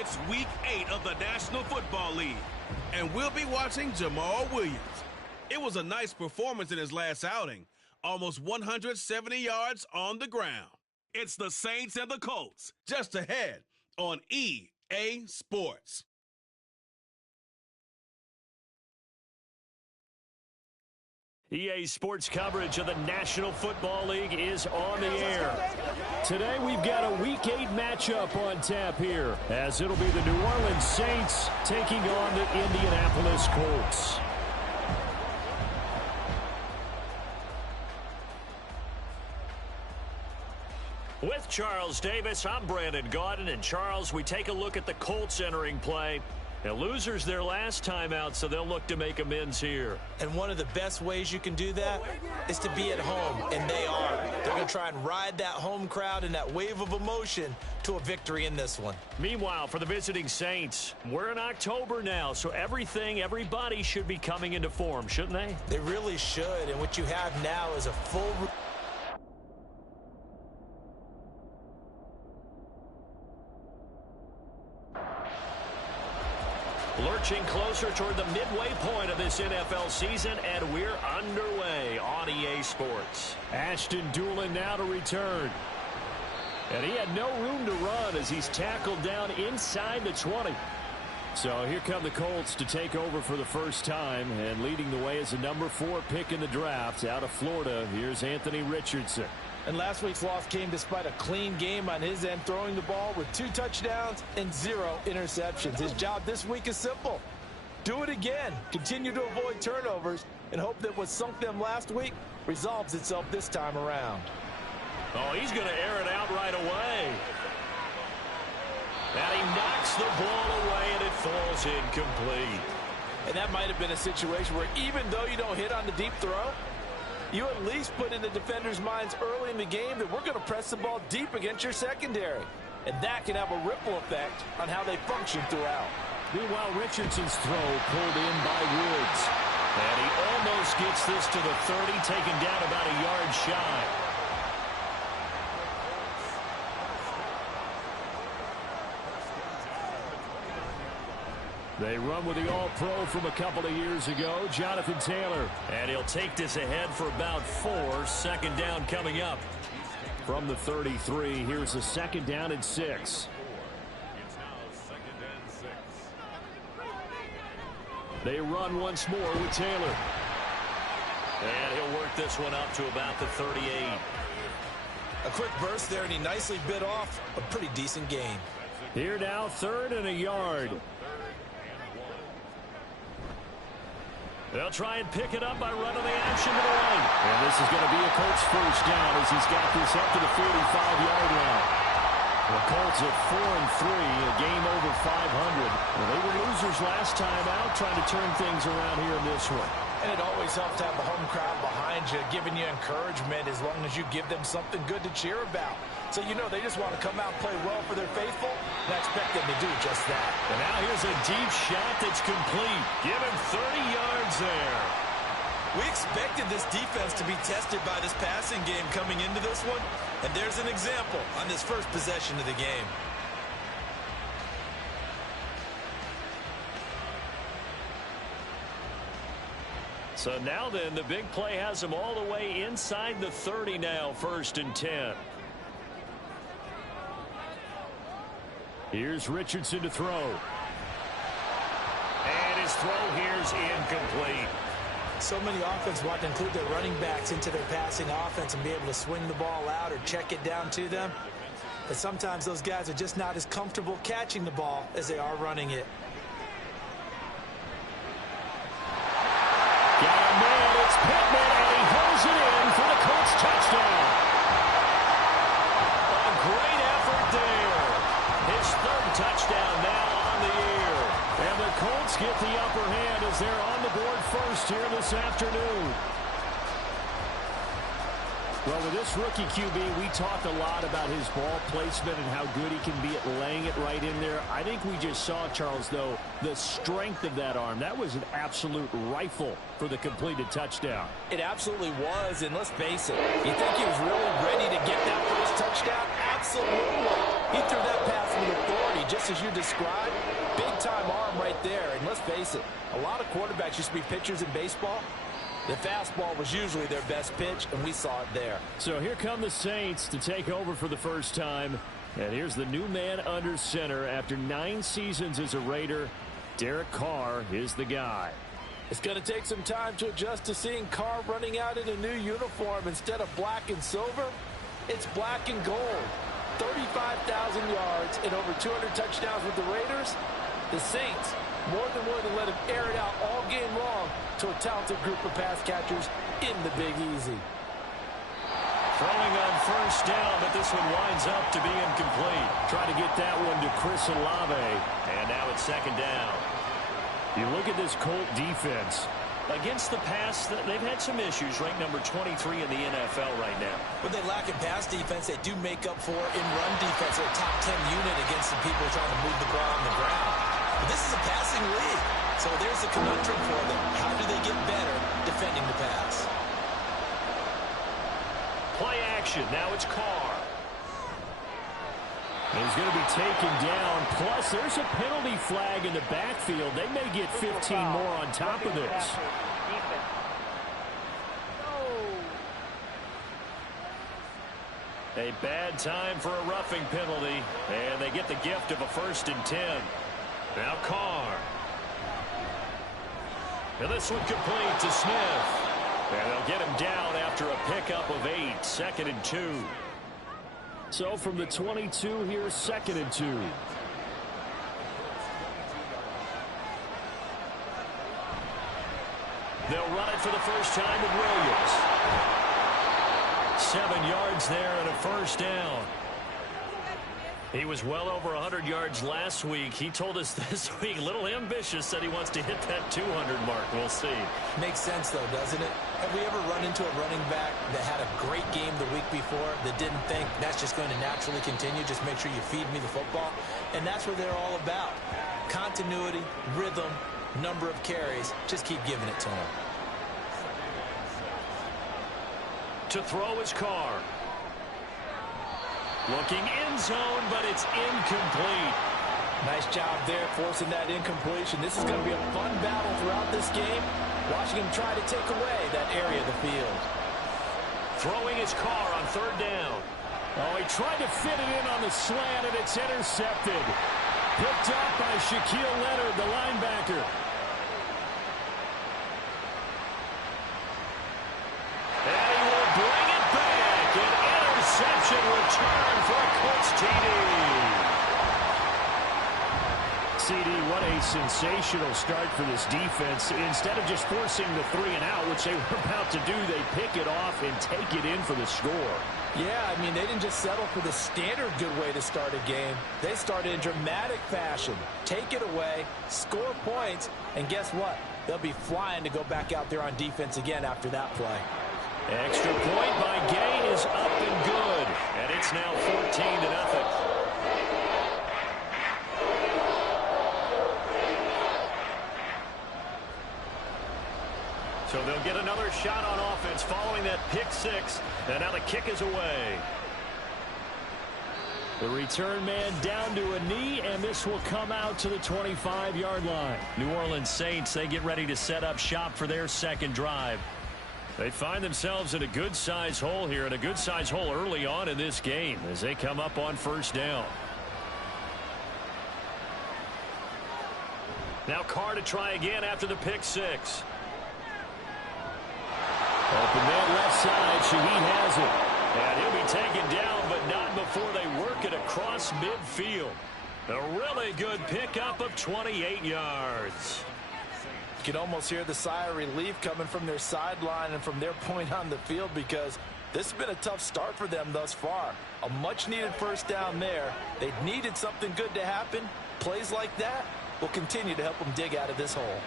It's Week 8 of the National Football League, and we'll be watching Jamal Williams. It was a nice performance in his last outing, almost 170 yards on the ground. It's the Saints and the Colts, just ahead on EA Sports. EA Sports coverage of the National Football League is on the air. Today we've got a Week 8 matchup on tap here, as it'll be the New Orleans Saints taking on the Indianapolis Colts. With Charles Davis, I'm Brandon Gaudin, and Charles, we take a look at the Colts entering play. Now, losers their last time out, so they'll look to make amends here. And one of the best ways you can do that is to be at home, and they are. They're going to try and ride that home crowd and that wave of emotion to a victory in this one. Meanwhile, for the visiting Saints, we're in October now, so everybody should be coming into form, shouldn't they? They really should, and what you have now is a full... Lurching closer toward the midway point of this NFL season, and we're underway on EA Sports. Ashton Doolin now to return. And he had no room to run as he's tackled down inside the 20. So here come the Colts to take over for the first time, and leading the way is the number 4 pick in the draft out of Florida. Here's Anthony Richardson. And last week's loss came despite a clean game on his end, throwing the ball with 2 touchdowns and 0 interceptions. His job this week is simple. Do it again. Continue to avoid turnovers and hope that what sunk them last week resolves itself this time around. Oh, he's going to air it out right away. And he knocks the ball away, and it falls incomplete. And that might have been a situation where even though you don't hit on the deep throw, you at least put in the defenders' minds early in the game that we're going to press the ball deep against your secondary. And that can have a ripple effect on how they function throughout. Meanwhile, Richardson's throw pulled in by Woods. And he almost gets this to the 30, taken down about a yard shy. They run with the All-Pro from a couple of years ago, Jonathan Taylor. And he'll take this ahead for about 4. Second down coming up. From the 33, here's a 2nd down and 6. It's now 2nd and 6. They run once more with Taylor. And he'll work this one up to about the 38. A quick burst there, and he nicely bit off a pretty decent gain. Here now, 3rd and a yard. They'll try and pick it up by running the action to the right. And this is going to be a Colts first down as he's got this up to the 45-yard line. The Colts at 4-3, a game over 500. Well, they were losers last time out, trying to turn things around here in this one. And it always helps to have the home crowd behind you, giving you encouragement as long as you give them something good to cheer about. So you know they just want to come out and play well for their faithful, and I expect them to do just that. And now here's a deep shot that's complete. Give him 30 yards there. We expected this defense to be tested by this passing game coming into this one, and there's an example on this first possession of the game. So now then, the big play has them all the way inside the 30 now, 1st and 10. Here's Richardson to throw. And his throw here's incomplete. So many offenses want to include their running backs into their passing offense and be able to swing the ball out or check it down to them. But sometimes those guys are just not as comfortable catching the ball as they are running it. Got a man, it's Pittman, and he holds it in for the Colts touchdown. A great effort there. His 3rd touchdown now on the year. And the Colts get the upper hand as they're on the board first here this afternoon. Well, with this rookie QB, we talk a lot about his ball placement and how good he can be at laying it right in there. I think we just saw, Charles, though, the strength of that arm. That was an absolute rifle for the completed touchdown. It absolutely was, and let's face it, you think he was really ready to get that first touchdown? Absolutely. He threw that pass with authority, just as you described. Big-time arm right there. And let's face it, a lot of quarterbacks used to be pitchers in baseball. The fastball was usually their best pitch, and we saw it there. So here come the Saints to take over for the first time. And here's the new man under center after 9 seasons as a Raider. Derek Carr is the guy. It's going to take some time to adjust to seeing Carr running out in a new uniform instead of black and silver. It's black and gold. 35,000 yards and over 200 touchdowns with the Raiders. The Saints more than willing to let him air it out all game long to a talented group of pass catchers in the Big Easy. Throwing on first down, but this one winds up to be incomplete. Try to get that one to Chris Olave, and now it's second down. You look at this Colt defense. Against the pass, they've had some issues, ranked number 23 in the NFL right now. When they lack in pass defense, they do make up for in run defense. They're a top 10 unit against the people trying to move the ball on the ground. But this is a passing league, so there's a conundrum for them. How do they get better defending the pass? Play action. Now it's Carr. He's going to be taken down. Plus, there's a penalty flag in the backfield. They may get 15 more on top of this. A bad time for a roughing penalty. And they get the gift of a 1st and 10. Now Carr. And this one complete to Smith. And they'll get him down after a pickup of 8. 2nd and 2. So from the 22 here, 2nd and 2. They'll run it for the first time with Williams. 7 yards there and a 1st down. He was well over 100 yards last week. He told us this week, a little ambitious, said he wants to hit that 200 mark. We'll see. Makes sense, though, doesn't it? Have we ever run into a running back that had a great game the week before that didn't think that's just going to naturally continue? Just make sure you feed me the football. And that's what they're all about. Continuity, rhythm, number of carries. Just keep giving it to him. To throw is Carr. Looking end zone, but it's incomplete. Nice job there forcing that incompletion. This is going to be a fun battle throughout this game. Watching him try to take away that area of the field. Throwing his Carr on 3rd down. Oh, he tried to fit it in on the slant, and it's intercepted. Picked up by Shaquille Leonard, the linebacker. And he will bring it back. An interception return for a Colts TD. CD, what a sensational start for this defense. Instead of just forcing the 3 and out, which they were about to do, they pick it off and take it in for the score. Yeah, I mean, they didn't just settle for the standard good way to start a game. They started in dramatic fashion. Take it away, score points, and guess what? They'll be flying to go back out there on defense again after that play. Extra point by Gay is up and good. And it's now 14-0. So they'll get another shot on offense following that pick 6. And now the kick is away. The return man down to a knee, and this will come out to the 25-yard line. New Orleans Saints, they get ready to set up shop for their second drive. They find themselves in a good-size hole here, and a good-size hole early on in this game as they come up on 1st down. Now Carr to try again after the pick 6. Open man left side. Shaheed has it. And he'll be taken down, but not before they work it across midfield. A really good pickup of 28 yards. You can almost hear the sigh of relief coming from their sideline and from their point on the field, because this has been a tough start for them thus far. A much-needed 1st down there. They needed something good to happen. Plays like that will continue to help them dig out of this hole.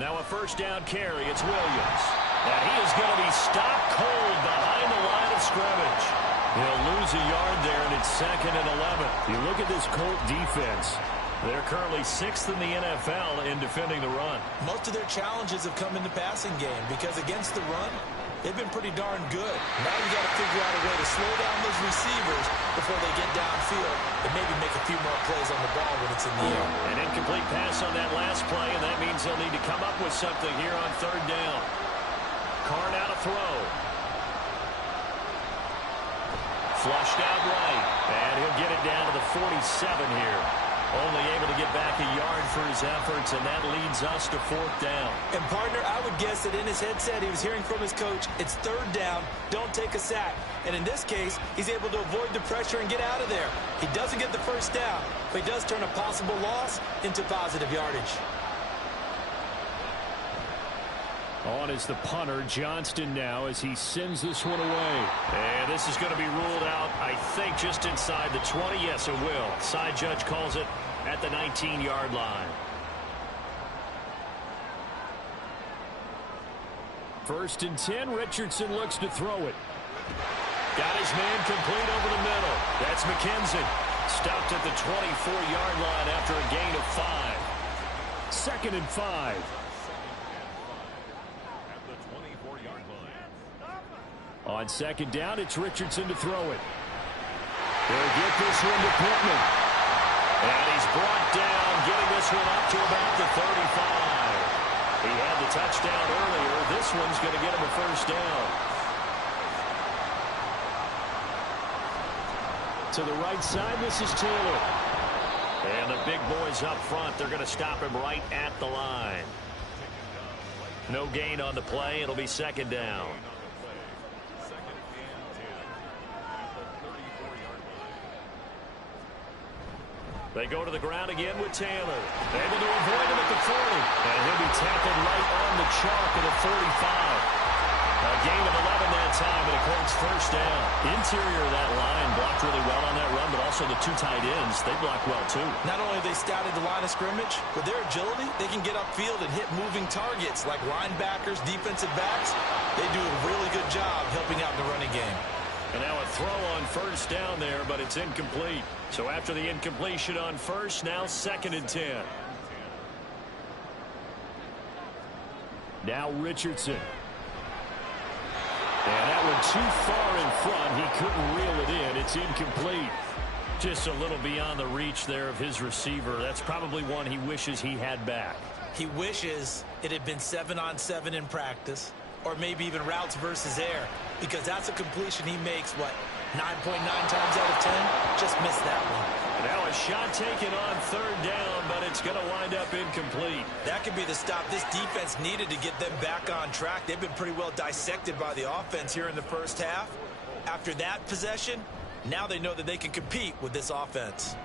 Now a 1st down carry. It's Williams. And he is going to be stopped cold behind the line of scrimmage. He'll lose a yard there, and it's 2nd and 11. You look at this Colt defense. They're currently 6th in the NFL in defending the run. Most of their challenges have come in the passing game because against the run, they've been pretty darn good. Now you got to figure out a way to slow down those receivers before they get downfield and maybe make a few more plays on the ball when it's in the air. An incomplete pass on that last play, and that means they'll need to come up with something here on 3rd down. Carr now to throw. Flushed out right, and he'll get it down to the 47 here. Only able to get back a yard for his efforts, and that leads us to 4th down. And, partner, I would guess that in his headset he was hearing from his coach, it's 3rd down, don't take a sack. And in this case, he's able to avoid the pressure and get out of there. He doesn't get the first down, but he does turn a possible loss into positive yardage. On is the punter, Johnston now, as he sends this one away. And this is going to be ruled out, I think, just inside the 20. Yes, it will. Side judge calls it at the 19-yard line. 1st and 10. Richardson looks to throw it. Got his man complete over the middle. That's McKenzie. Stopped at the 24-yard line after a gain of 5. 2nd and 5. On 2nd down, it's Richardson to throw it. They'll get this one to Pittman. And he's brought down, getting this one up to about the 35. He had the touchdown earlier. This one's going to get him a 1st down. To the right side, this is Taylor. And the big boys up front, they're going to stop him right at the line. No gain on the play. It'll be 2nd down. They go to the ground again with Taylor. Able to avoid him at the 40. And he'll be tackled right on the chalk at the 45. A gain of 11 that time, and a Colts 1st down. Interior of that line blocked really well on that run, but also the 2 tight ends, they blocked well too. Not only have they scouted the line of scrimmage, with their agility, they can get upfield and hit moving targets like linebackers, defensive backs. They do a really good job helping out in the running game. And now a throw on 1st down there, but it's incomplete. So after the incompletion on 1st, now 2nd and 10. Now Richardson. And that one too far in front. He couldn't reel it in. It's incomplete. Just a little beyond the reach there of his receiver. That's probably one he wishes he had back. He wishes it had been 7-on-7 in practice, or maybe even routes versus air, because that's a completion he makes, what, 9.9 times out of 10? Just missed that one. Now a shot taken on 3rd down, but it's going to wind up incomplete. That could be the stop this defense needed to get them back on track. They've been pretty well dissected by the offense here in the 1st half. After that possession, now they know that they can compete with this offense.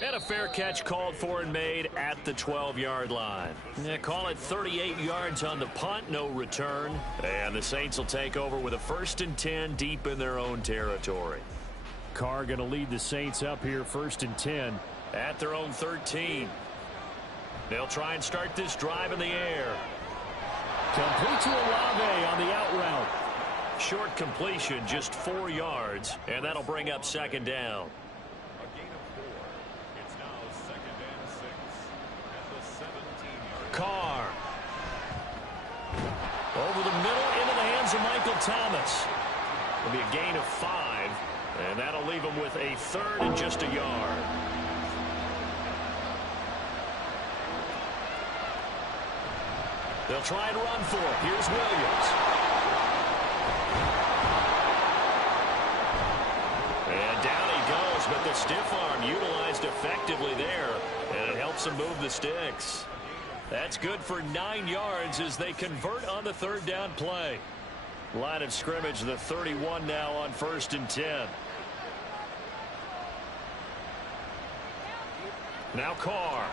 And a fair catch called for and made at the 12-yard line. Call it 38 yards on the punt, no return. And the Saints will take over with a 1st and 10 deep in their own territory. Carr going to lead the Saints up here 1st and 10 at their own 13. They'll try and start this drive in the air. Complete to Olave on the out route. Short completion, just 4 yards, and that'll bring up 2nd down. Carr. Over the middle, into the hands of Michael Thomas. It'll be a gain of 5, and that'll leave him with a 3rd and just a yard. They'll try and run for it. Here's Williams. And down he goes, but the stiff arm utilized effectively there, and it helps him move the sticks. That's good for 9 yards as they convert on the 3rd down play. Line of scrimmage, the 31 now on 1st and 10. Now Carr.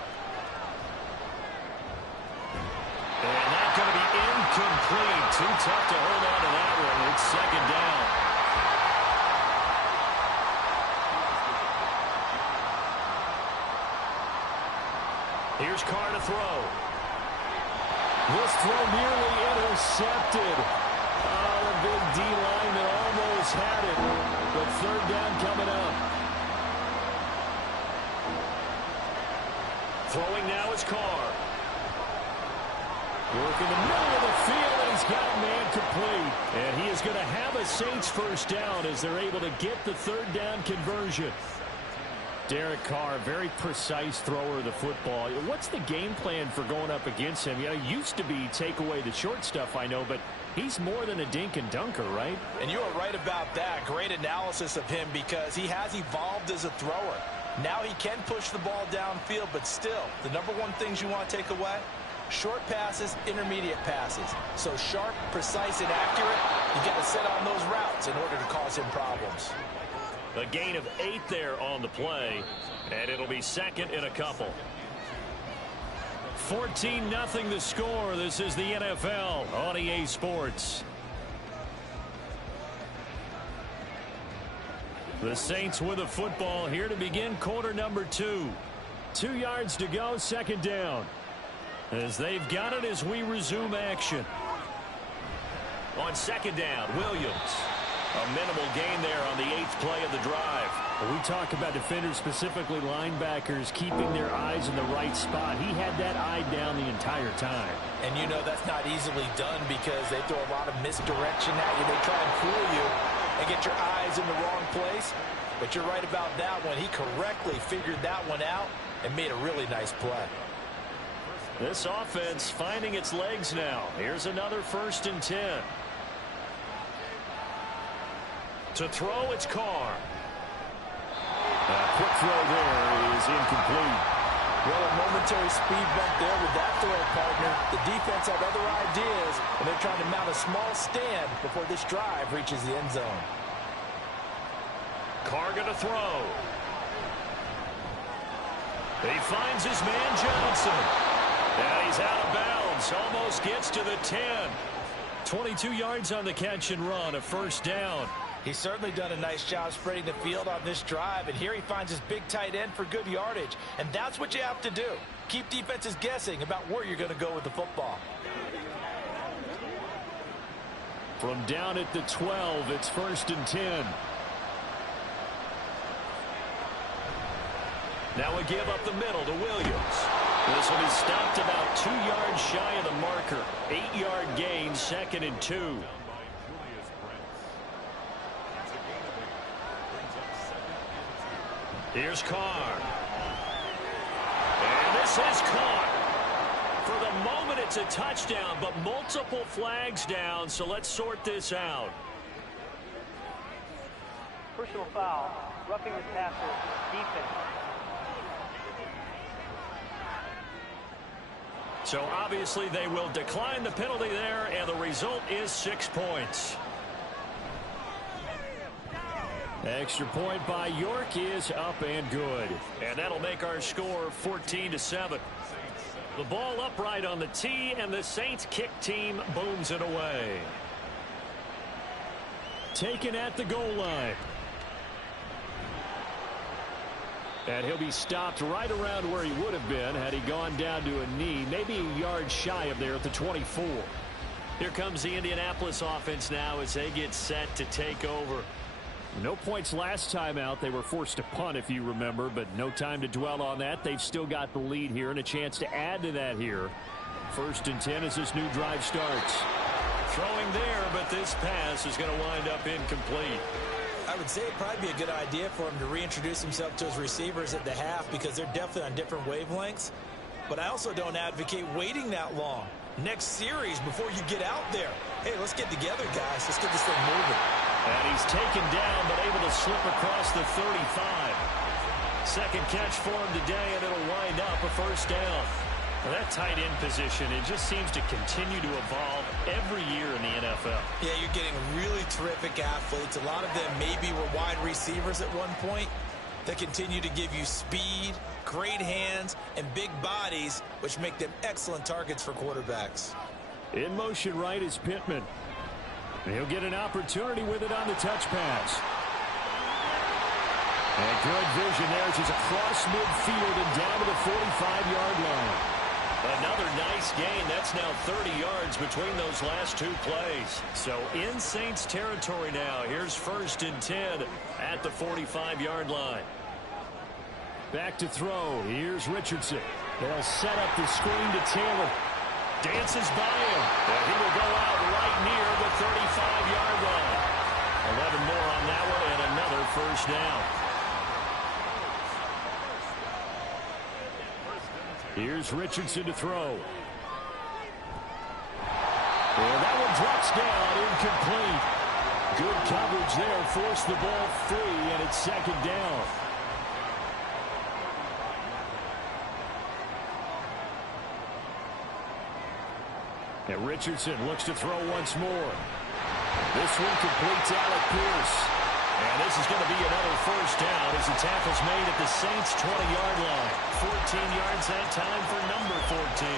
And that's going to be incomplete. Too tough to hold on to that one. It's 2nd down. Here's Carr to throw. This throw nearly intercepted. Oh, the big D lineman almost had it. But 3rd down coming up. Throwing now is Carr. Working the middle of the field, and he's got a man complete. And he is going to have a Saints first down as they're able to get the third down conversion. Derek Carr, very precise thrower of the football. What's the game plan for going up against him? You know, it used to be take away the short stuff, I know, but he's more than a dink and dunker, right? And you are right about that. Great analysis of him because he has evolved as a thrower. Now he can push the ball downfield, but still, the number one things you want to take away, short passes, intermediate passes. So sharp, precise, and accurate, you got to set on those routes in order to cause him problems. A gain of 8 there on the play, and it'll be second in a couple. 14-0 the score. This is the NFL on EA Sports. The Saints with a football here to begin quarter number 2. 2 yards to go, second down. As they've got it as we resume action. On second down, Williams. A minimal gain there on the 8th play of the drive. We talk about defenders, specifically linebackers, keeping their eyes in the right spot. He had that eye down the entire time. And you know that's not easily done because they throw a lot of misdirection at you. They try and fool you and get your eyes in the wrong place. But you're right about that one. He correctly figured that one out and made a really nice play. This offense finding its legs now. Here's another 1st and 10. To throw, it's Carr. Quick throw there is incomplete. Well, a momentary speed bump there with that throw, partner. The defense had other ideas, and they're trying to mount a small stand before this drive reaches the end zone. Carr going to throw. He finds his man Johnson. And he's out of bounds. Almost gets to the 10. 22 yards on the catch and run, a first down. He's certainly done a nice job spreading the field on this drive, and here he finds his big tight end for good yardage. And that's what you have to do. Keep defenses guessing about where you're going to go with the football. From down at the 12, it's 1st and 10. Now a give up the middle to Williams. This will be stopped about 2 yards shy of the marker. 8-yard gain, 2nd and 2. Here's Carr. And this is Carr. For the moment, it's a touchdown, but multiple flags down, so let's sort this out. Personal foul, roughing the passer, defense. So obviously they will decline the penalty there, and the result is 6 points. Extra point by York is up and good. And that'll make our score 14-7. The ball upright on the tee, and the Saints kick team booms it away. Taken at the goal line. And he'll be stopped right around where he would have been had he gone down to a knee, maybe a yard shy of there at the 24. Here comes the Indianapolis offense now as they get set to take over. No points last time out. They were forced to punt, if you remember, but no time to dwell on that. They've still got the lead here and a chance to add to that here. 1st and 10 as this new drive starts. Throwing there, but this pass is going to wind up incomplete. I would say it'd probably be a good idea for him to reintroduce himself to his receivers at the half because they're definitely on different wavelengths. But I also don't advocate waiting that long. Next series before you get out there. Hey, let's get together, guys. Let's get this thing moving. And he's taken down, but able to slip across the 35. Second catch for him today, and it'll wind up a first down. Well, that tight end position, it just seems to continue to evolve every year in the NFL. Yeah, you're getting really terrific athletes. A lot of them maybe were wide receivers at one point. They continue to give you speed, great hands, and big bodies, which make them excellent targets for quarterbacks. In motion right is Pittman. He'll get an opportunity with it on the touch pass. And good vision there. She's across midfield and down to the 45-yard line. Another nice gain. That's now 30 yards between those last 2 plays. So in Saints territory now. Here's 1st and 10 at the 45-yard line. Back to throw. Here's Richardson. They'll set up the screen to Taylor. Dances by him. And he will go out right near the 35-yard line. 11 more on that one and another first down. Here's Richardson to throw. And that one drops down, incomplete. Good coverage there, forced the ball free, and it's second down. And Richardson looks to throw once more. This one completes Alec Pierce. And this is going to be another first down as the tackle's made at the Saints' 20-yard line. 14 yards that time for number 14.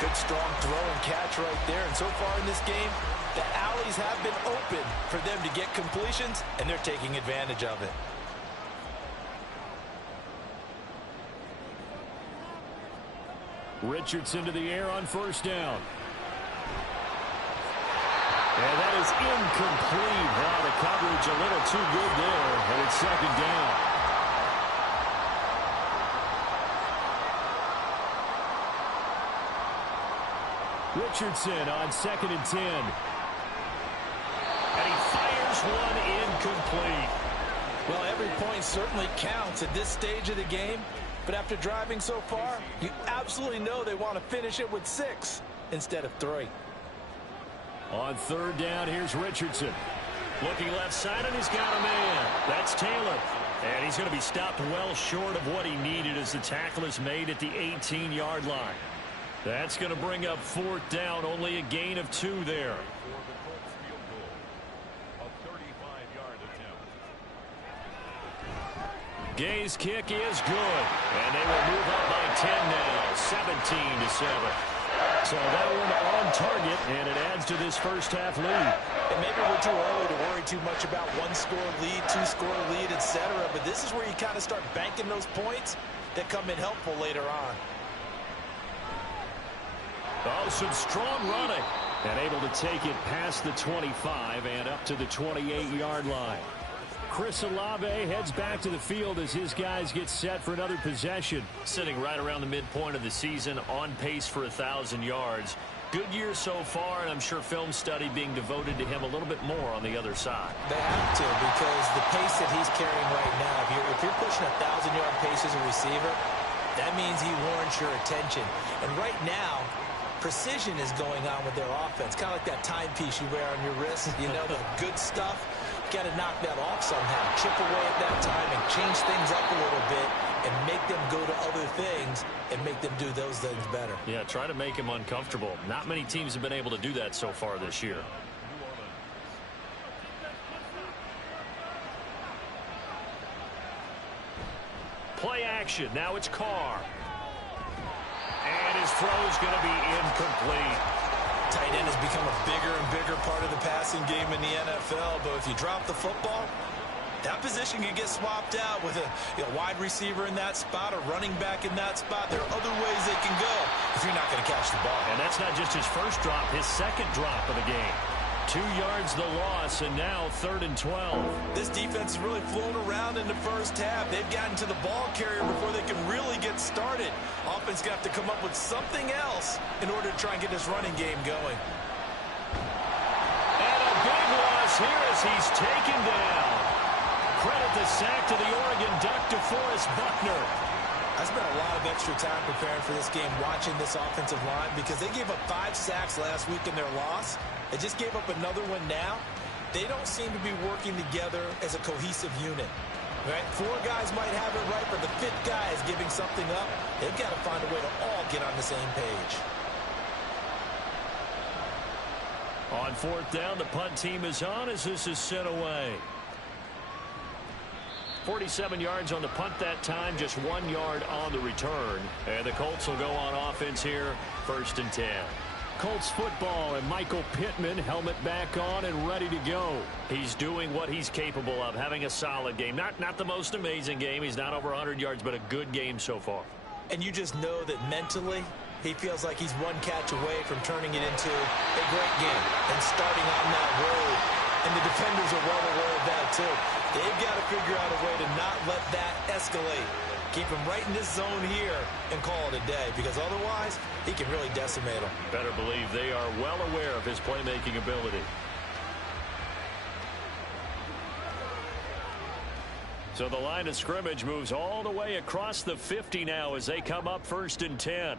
Good strong throw and catch right there. And so far in this game, the alleys have been open for them to get completions, and they're taking advantage of it. Richardson to the air on first down. And that is incomplete. Wow, the coverage a little too good there, and it's second down. Richardson on 2nd and 10. And he fires one incomplete. Well, every point certainly counts at this stage of the game, but after driving so far, you absolutely know they want to finish it with 6 instead of 3. On third down, here's Richardson. Looking left side, and he's got a man. That's Taylor. And he's going to be stopped well short of what he needed as the tackle is made at the 18-yard line. That's going to bring up 4th down, only a gain of 2 there. Gay's kick is good, and they will move up by 10 now, 17-7. So that one on target, and it adds to this first half lead. And maybe we're too early to worry too much about 1-score lead, 2-score lead, etc. But this is where you kind of start banking those points that come in helpful later on. Oh, some strong running. And able to take it past the 25 and up to the 28-yard line. Chris Olave heads back to the field as his guys get set for another possession. Sitting right around the midpoint of the season, on pace for 1,000 yards. Good year so far, and I'm sure film study being devoted to him a little bit more on the other side. They have to, because the pace that he's carrying right now, if you're pushing 1,000-yard pace as a receiver, that means he warrants your attention. And right now, precision is going on with their offense. Kind of like that timepiece you wear on your wrist, you know, the good stuff. Got to knock that off somehow, chip away at that time and change things up a little bit and make them go to other things and make them do those things better. Yeah, try to make him uncomfortable. Not many teams have been able to do that so far this year. Play action. Now it's Carr. And his throw's going to be incomplete. Tight end has become a bigger and bigger part of the passing game in the NFL, but if you drop the football, that position can get swapped out with a wide receiver in that spot, a running back in that spot. There are other ways they can go if you're not going to catch the ball. And that's not just his first drop, his second drop of the game. 2 yards the loss, and now 3rd and 12. This defense has really flown around in the first half. They've gotten to the ball carrier before they can really get started. Offense going to have to come up with something else in order to try and get this running game going. And a big loss here as he's taken down. Credit the sack to the Oregon Duck, DeForest Buckner. I spent a lot of extra time preparing for this game, watching this offensive line, because they gave up 5 sacks last week in their loss. They just gave up another one now. They don't seem to be working together as a cohesive unit. Right? 4 guys might have it right, but the 5th guy is giving something up. They've got to find a way to all get on the same page. On 4th down, the punt team is on as this is sent away. 47 yards on the punt that time, just 1 yard on the return. And the Colts will go on offense here, 1st and 10. Colts football and Michael Pittman, helmet back on and ready to go. He's doing what he's capable of, having a solid game. Not the most amazing game. He's not over 100 yards, but a good game so far. And you just know that mentally, he feels like he's 1 catch away from turning it into a great game and starting on that road. And the defenders are well aware of that, too. They've got to figure out a way to not let that escalate Keep him right in this zone here and call it a day, because otherwise he can really decimate them. Better believe they are well aware of his playmaking ability. So the line of scrimmage moves all the way across the 50 now as they come up 1st and 10.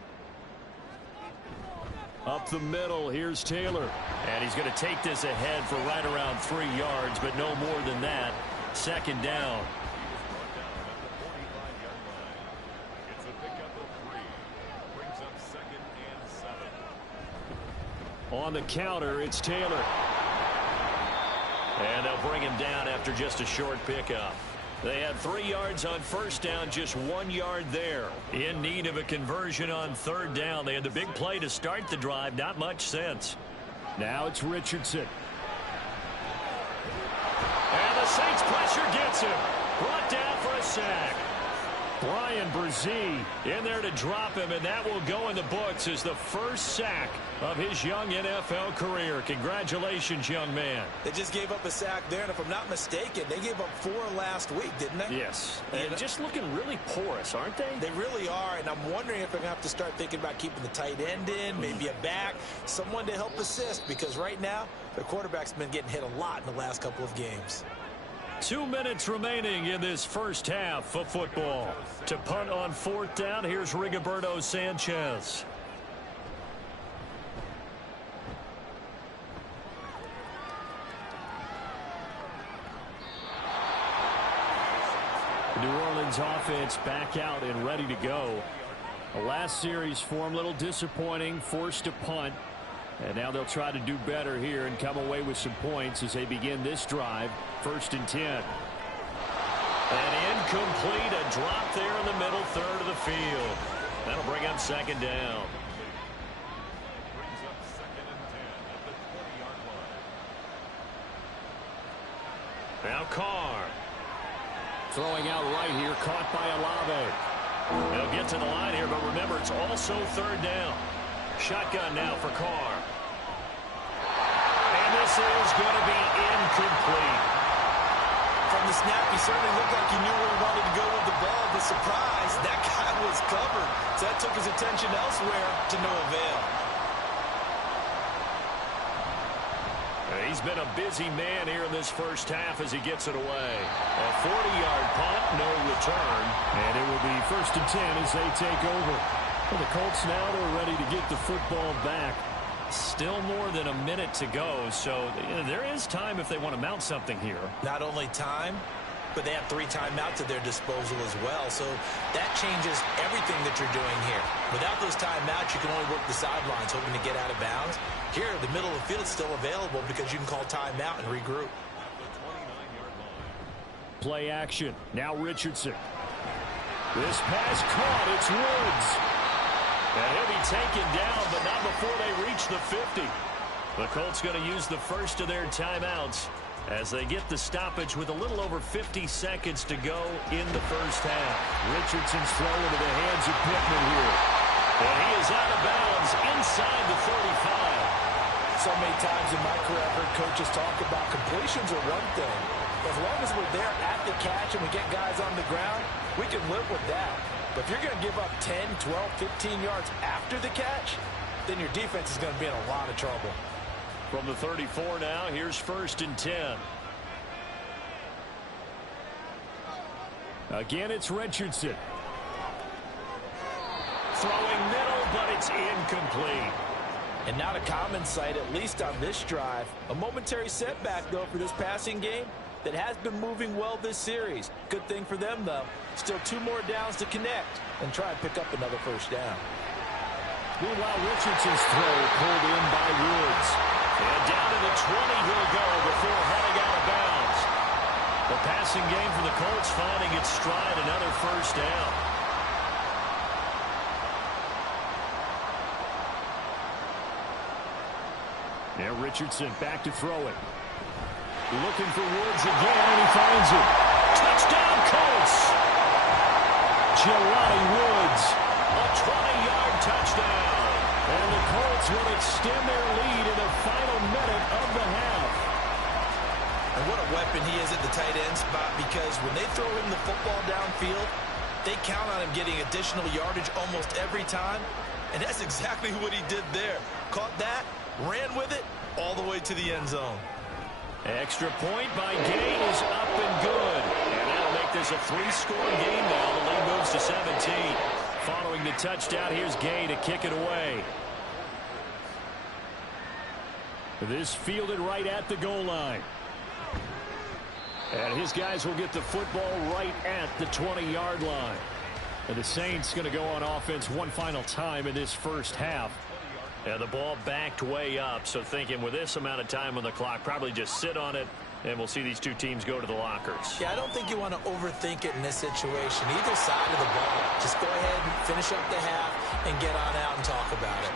Up the middle, here's Taylor. And he's going to take this ahead for right around 3 yards, but no more than that. 2nd down. On the counter, it's Taylor. And they'll bring him down after just a short pickup. They had 3 yards on 1st down, just 1 yard there. In need of a conversion on 3rd down. They had the big play to start the drive. Not much sense. Now it's Richardson. And the Saints pressure gets him. Brought down for a sack. Brian Brzee in there to drop him, and that will go in the books as the first sack of his young NFL career. Congratulations, young man. They just gave up a sack there, and if I'm not mistaken, they gave up 4 last week, didn't they? Yes. And just looking really porous, aren't they? They really are, and I'm wondering if they're going to have to start thinking about keeping the tight end in, maybe a back, someone to help assist, because right now, their quarterback's been getting hit a lot in the last couple of games. 2 minutes remaining in this first half of football. To punt on 4th down, here's Rigoberto Sanchez. The New Orleans offense back out and ready to go. The last series form a little disappointing, forced to punt. And now they'll try to do better here and come away with some points as they begin this drive. 1st and 10. An incomplete, a drop there in the middle third of the field. That'll bring up 2nd down. Now Carr. Throwing out right here, caught by Olave. They'll get to the line here, but remember, it's also 3rd down. Shotgun now for Carr. And this is going to be incomplete. From the snap, he certainly looked like he knew where he wanted to go with the ball. The surprise, that guy was covered. So that took his attention elsewhere to no avail. He's been a busy man here in this first half as he gets it away. A 40-yard punt, no return. And it will be 1st and 10 as they take over. Well, the Colts now, they're ready to get the football back. Still more than a minute to go, so there is time if they want to mount something here. Not only time, but they have 3 timeouts at their disposal as well. So that changes everything that you're doing here. Without those timeouts, you can only work the sidelines, hoping to get out of bounds. Here, the middle of the field is still available because you can call timeout and regroup. Play action. Now Richardson. This pass caught. It's Woods. And he'll be taken down, but not before they reach the 50. The Colts going to use the first of their timeouts as they get the stoppage with a little over 50 seconds to go in the first half. Richardson's throw into the hands of Pittman here. And he is out of bounds inside the 35. So many times in my career, I've heard coaches talk about completions are one thing. As long as we're there at the catch and we get guys on the ground, we can live with that. But if you're going to give up 10, 12, 15 yards after the catch, then your defense is going to be in a lot of trouble. From the 34 now, here's 1st and 10. Again, it's Richardson. Throwing middle, but it's incomplete. And not a common sight, at least on this drive. A momentary setback, though, for this passing game that has been moving well this series. Good thing for them, though. Still 2 more downs to connect and try and pick up another 1st down. Meanwhile, Richardson's throw pulled in by Woods. And down to the 20 he'll go before heading out of bounds. The passing game for the Colts finding its stride, another 1st down. Now Richardson back to throw it. Looking for Woods again, and he finds him. Touchdown, Colts! Jelani Woods. A 20-yard touchdown. And the Colts will extend their lead in the final minute of the half. And what a weapon he is at the tight end spot, because when they throw him the football downfield, They count on him getting additional yardage almost every time, and that's exactly what he did there. Caught that, ran with it, all the way to the end zone. Extra point by Gay is up and good. And that'll make this a 3-score game now. The lead moves to 17. Following the touchdown, here's Gay to kick it away. This fielded right at the goal line. And his guys will get the football right at the 20-yard line. And the Saints going to go on offense one final time in this first half. And the ball backed way up, so thinking with this amount of time on the clock, probably just sit on it, and we'll see these two teams go to the lockers. Yeah, I don't think you want to overthink it in this situation. Either side of the ball. Just go ahead and finish up the half and get on out and talk about it.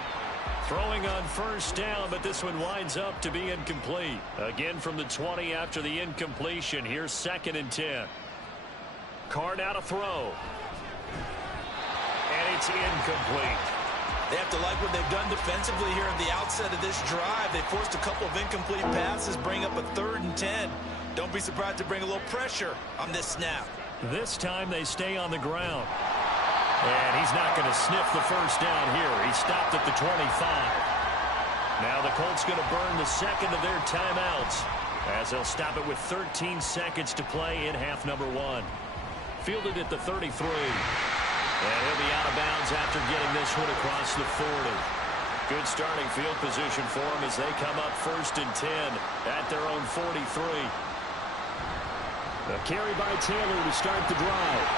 Throwing on first down, but this one winds up to be incomplete. Again from the 20 after the incompletion. Here's 2nd and 10. Carr now to throw. And it's incomplete. They have to like what they've done defensively here at the outset of this drive. They forced a couple of incomplete passes, bring up a 3rd and 10. Don't be surprised to bring a little pressure on this snap. This time they stay on the ground. And he's not going to sniff the first down here. He stopped at the 25. Now the Colts going to burn the second of their timeouts as they'll stop it with 13 seconds to play in half number 1. Fielded at the 33. And he'll be out of bounds after getting this one across the 40. Good starting field position for him as they come up 1st and 10 at their own 43. A carry by Taylor to start the drive.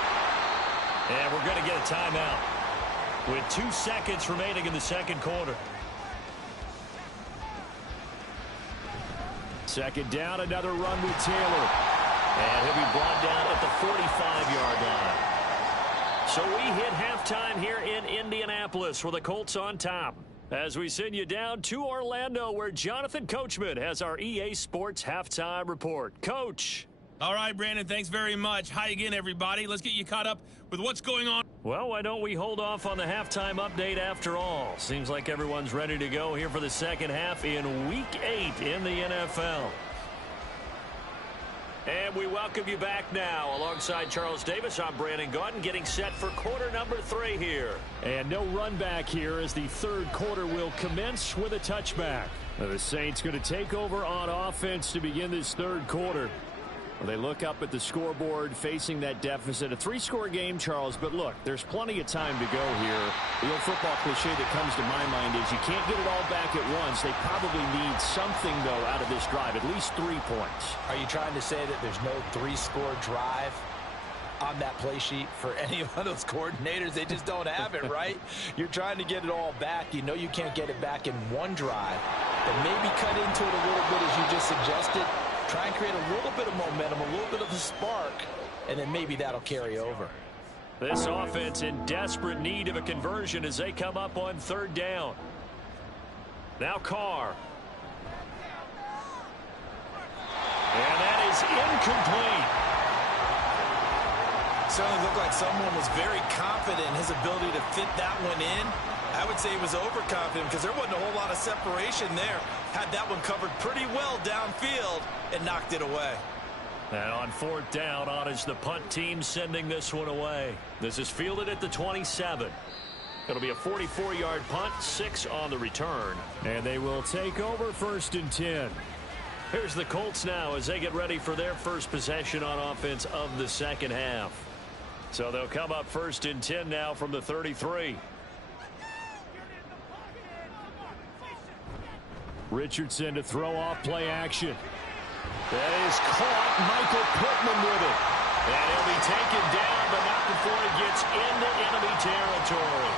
And we're going to get a timeout with 2 seconds remaining in the second quarter. 2nd down, another run with Taylor. And he'll be brought down at the 45-yard line. So we hit halftime here in Indianapolis with the Colts on top. As we send you down to Orlando, where Jonathan Coachman has our EA Sports halftime report. Coach. All right, Brandon, thanks very much. Hi again, everybody. Let's get you caught up with what's going on. Well, why don't we hold off on the halftime update after all? Seems like everyone's ready to go here for the second half in Week 8 in the NFL. And we welcome you back now. Alongside Charles Davis, I'm Brandon Gaudin, getting set for quarter number 3 here. And no run back here as the third quarter will commence with a touchback. Now the Saints going to take over on offense to begin this third quarter. They look up at the scoreboard facing that deficit. A 3-score game, Charles, but look, there's plenty of time to go here. The old football cliche that comes to my mind is you can't get it all back at once. They probably need something, though, out of this drive, at least 3 points. Are you trying to say that there's no 3-score drive on that play sheet for any one of those coordinators? They just don't have it, right? You're trying to get it all back. You know you can't get it back in one drive, but maybe cut into it a little bit as you just suggested. Try and create a little bit of momentum, a little bit of a spark, and then maybe that'll carry over. This offense in desperate need of a conversion as they come up on 3rd down. Now Carr. And that is incomplete. Certainly looked like someone was very confident in his ability to fit that one in. I would say he was overconfident because there wasn't a whole lot of separation there. Had that one covered pretty well downfield and knocked it away. And on 4th down, on is the punt team sending this one away. This is fielded at the 27. It'll be a 44-yard punt, 6 on the return. And they will take over 1st and 10. Here's the Colts now as they get ready for their first possession on offense of the second half. So they'll come up 1st and 10 now from the 33. Richardson to throw off play action. That is caught. Michael Pittman with it. And he'll be taken down, but not before he gets into enemy territory.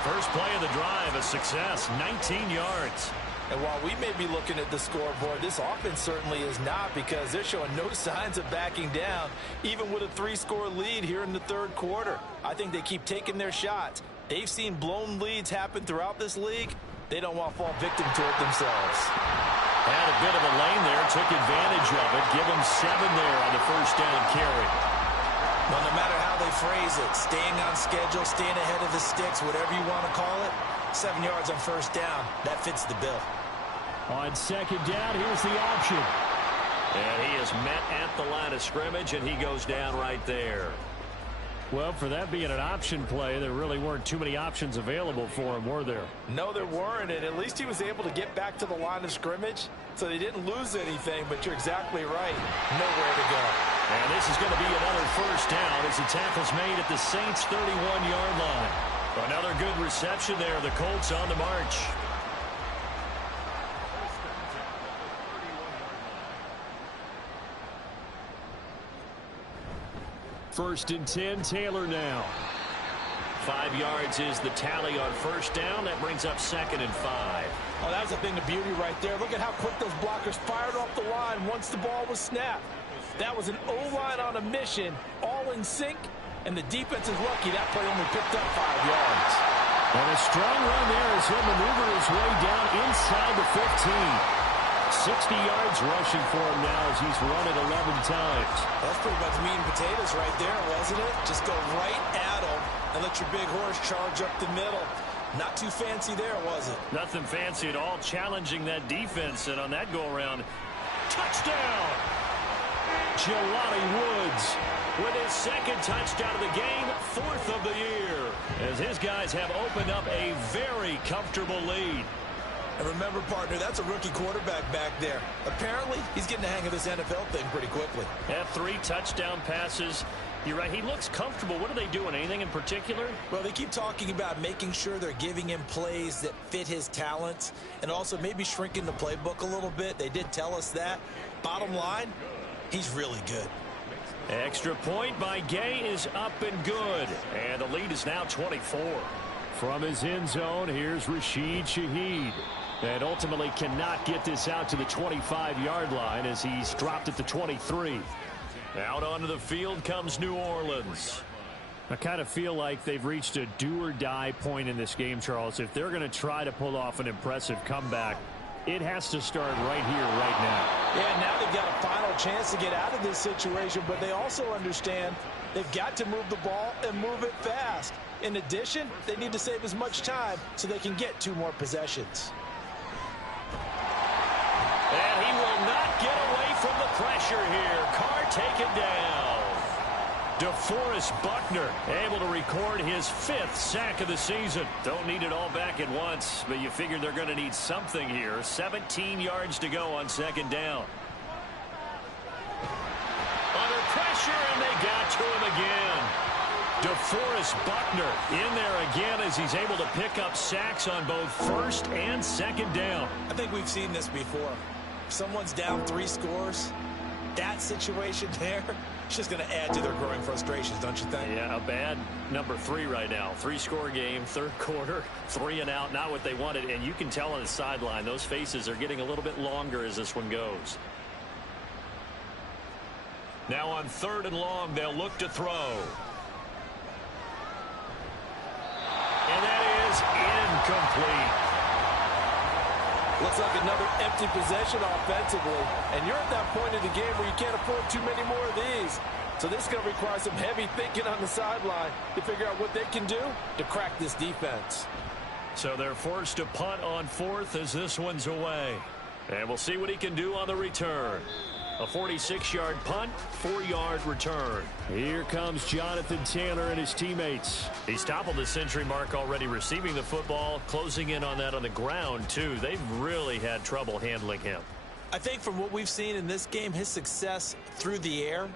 First play of the drive, a success, 19 yards. And while we may be looking at the scoreboard, this offense certainly is not, because they're showing no signs of backing down, even with a 3-score lead here in the third quarter. I think they keep taking their shots. They've seen blown leads happen throughout this league. They don't want to fall victim to it themselves. Had a bit of a lane there, took advantage of it. Give them 7 there on the first down carry. Well, no matter how they phrase it, staying on schedule, staying ahead of the sticks, whatever you want to call it, 7 yards on first down, that fits the bill. On 2nd down, here's the option. And he is met at the line of scrimmage, and he goes down right there. Well, for that being an option play, there really weren't too many options available for him, were there? No, there weren't, and at least he was able to get back to the line of scrimmage, so they didn't lose anything, but you're exactly right. Nowhere to go. And this is going to be another first down as the tackle's made at the Saints' 31-yard line. Another good reception there. The Colts on the march. First and 10, Taylor now. 5 yards is the tally on first down. That brings up 2nd and 5. Oh, that was a thing of beauty right there. Look at how quick those blockers fired off the line once the ball was snapped. That was an O-line on a mission, all in sync, and the defense is lucky that play only picked up 5 yards. And a strong run there as he'll maneuver his way down inside the 15. 60 yards rushing for him now as he's run it 11 times. That's pretty much meat and potatoes right there, wasn't it? Just go right at him and let your big horse charge up the middle. Not too fancy there, was it? Nothing fancy at all, challenging that defense, and on that go-around, touchdown! Jelani Woods with his 2nd touchdown of the game, 4th of the year, as his guys have opened up a very comfortable lead. And remember, partner, that's a rookie quarterback back there. Apparently, he's getting the hang of this NFL thing pretty quickly. Had 3 touchdown passes. You're right, he looks comfortable. What are they doing? Anything in particular? Well, they keep talking about making sure they're giving him plays that fit his talents and also maybe shrinking the playbook a little bit. They did tell us that. Bottom line, he's really good. Extra point by Gay is up and good. And the lead is now 24. From his end zone, here's Rashid Shaheed. And ultimately cannot get this out to the 25-yard line as he's dropped at the 23. Out onto the field comes New Orleans. I kind of feel like they've reached a do-or-die point in this game, Charles. If they're going to try to pull off an impressive comeback, it has to start right here, right now. Yeah, now they've got a final chance to get out of this situation, but they also understand they've got to move the ball and move it fast. In addition, they need to save as much time so they can get 2 more possessions. And he will not get away from the pressure here. Carr taken down. DeForest Buckner able to record his 5th sack of the season. Don't need it all back at once, but you figure they're going to need something here. 17 yards to go on 2nd down. Under pressure, and they got to him again. DeForest Buckner in there again as he's able to pick up sacks on both 1st and 2nd down. I think we've seen this before. If someone's down 3 scores, that situation there, it's just going to add to their growing frustrations, don't you think? Yeah, a bad number 3 right now. 3-score game, 3rd quarter, 3 and out, not what they wanted. And you can tell on the sideline, those faces are getting a little bit longer as this one goes. Now on 3rd and long, they'll look to throw. And that is incomplete. Looks like another empty possession offensively. And you're at that point in the game where you can't afford too many more of these. So this is going to require some heavy thinking on the sideline to figure out what they can do to crack this defense. So they're forced to punt on 4th as this one's away. And we'll see what he can do on the return. A 46-yard punt, 4-yard return. Here comes Jonathan Taylor and his teammates. He's toppled the century mark already receiving the football, closing in on that on the ground, too. They've really had trouble handling him. I think from what we've seen in this game, his success through the air